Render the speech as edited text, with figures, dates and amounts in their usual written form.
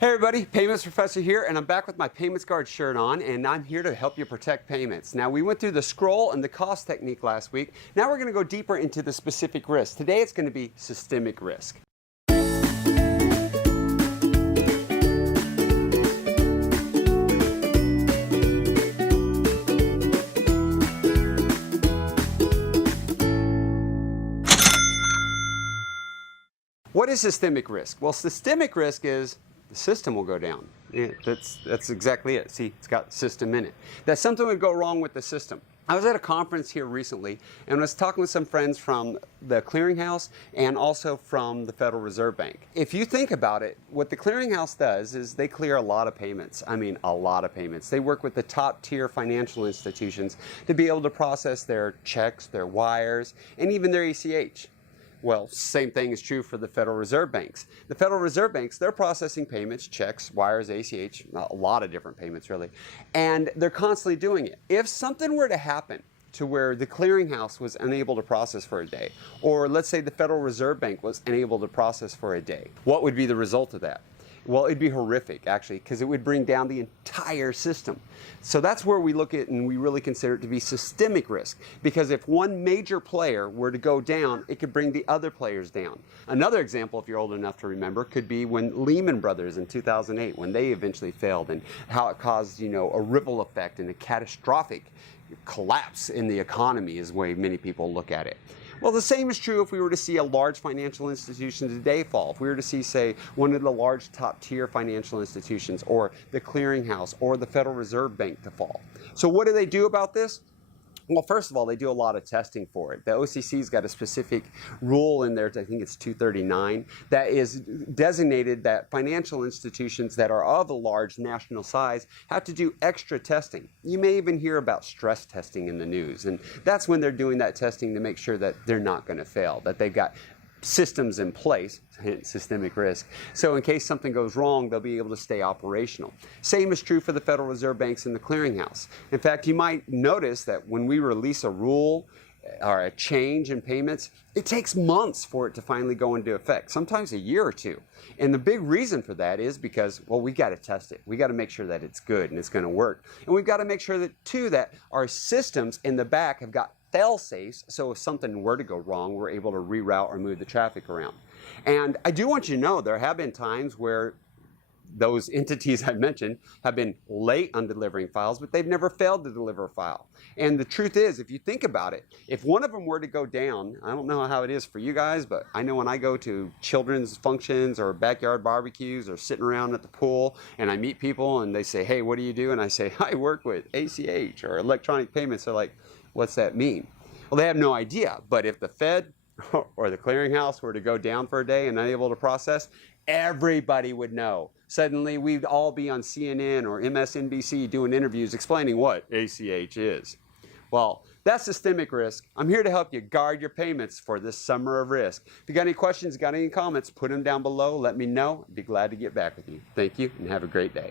Hey everybody, Payments Professor here, and I'm back with my Payments Guard shirt on, and I'm here to help you protect payments. Now, we went through the scroll and the cost technique last week. Now we're going to go deeper into the specific risk. Today it's going to be systemic risk. What is systemic risk? Well, systemic risk is the system will go down. Yeah, that's exactly it. See, it's got system in it. That something would go wrong with the system. I was at a conference here recently and was talking with some friends from the clearinghouse and also from the Federal Reserve Bank. If you think about it, what the clearinghouse does is they clear a lot of payments. I mean, a lot of payments. They work with the top tier financial institutions to be able to process their checks, their wires, and even their ACH. Well, same thing is true for the Federal Reserve Banks. The Federal Reserve Banks, they're processing payments, checks, wires, ACH, a lot of different payments really, and they're constantly doing it. If something were to happen to where the clearinghouse was unable to process for a day, or let's say the Federal Reserve Bank was unable to process for a day, what would be the result of that? Well, it'd be horrific, actually, because it would bring down the entire system. So that's where we look at and we really consider it to be systemic risk, because if one major player were to go down, it could bring the other players down. Another example, if you're old enough to remember, could be when Lehman Brothers in 2008, when they eventually failed, and how it caused, a ripple effect and a catastrophic collapse in the economy is the way many people look at it. Well, the same is true if we were to see a large financial institution today fall. If we were to see, say, one of the large top-tier financial institutions, or the clearinghouse, or the Federal Reserve Bank to fall. So what do they do about this? Well, first of all, they do a lot of testing for it. The OCC's got a specific rule in there, I think it's 239, that is designated that financial institutions that are of a large national size have to do extra testing. You may even hear about stress testing in the news, and that's when they're doing that testing to make sure that they're not going to fail, that they've got systems in place, hence systemic risk. So in case something goes wrong, they'll be able to stay operational. Same is true for the Federal Reserve Banks and the clearinghouse. In fact, you might notice that when we release a rule or a change in payments, it takes months for it to finally go into effect, sometimes a year or two. And the big reason for that is because, well, we got to test it. We got to make sure that it's good and it's going to work. And we've got to make sure that, too, that our systems in the back have got fail-safes, so if something were to go wrong, we're able to reroute or move the traffic around. And I do want you to know there have been times where those entities I mentioned have been late on delivering files, but they've never failed to deliver a file. And the truth is, if you think about it, if one of them were to go down, I don't know how it is for you guys, but I know when I go to children's functions or backyard barbecues or sitting around at the pool and I meet people and they say, hey, what do you do? And I say, I work with ACH or electronic payments. They're like, what's that mean? Well, they have no idea. But if the Fed or the clearinghouse were to go down for a day and unable to process, everybody would know. Suddenly, we'd all be on CNN or MSNBC doing interviews explaining what ACH is. Well, that's systemic risk. I'm here to help you guard your payments for this summer of risk. If you got any questions, got any comments, put them down below. Let me know. I'd be glad to get back with you. Thank you, and have a great day.